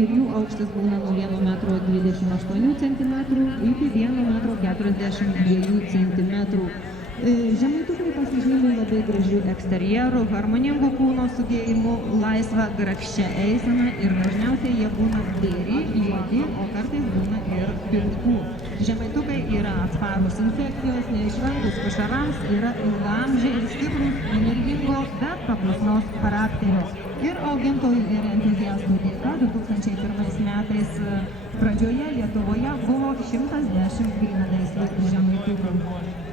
ir jų aukštis būna nuo 1,28 m iki 1,42 cm. Žemaitukai pasižymi labai gražių eksterjerų, harmoningų kūno sudėjimu, laisvą grakščią eiseną ir dažniausiai jie būna bėri, juodi, o kartais būna ir pilkų. Žemaitukai yra atsparūs infekcijos, neišvengus pašarams, yra ilgaamžiai ir stiprūs, energingo, bet paklusnaus charakterio. Ir augintojų ir entuziastų dėka 2001 metais pradžioje Lietuvoje buvo 110 grynaveislių žemaitukų.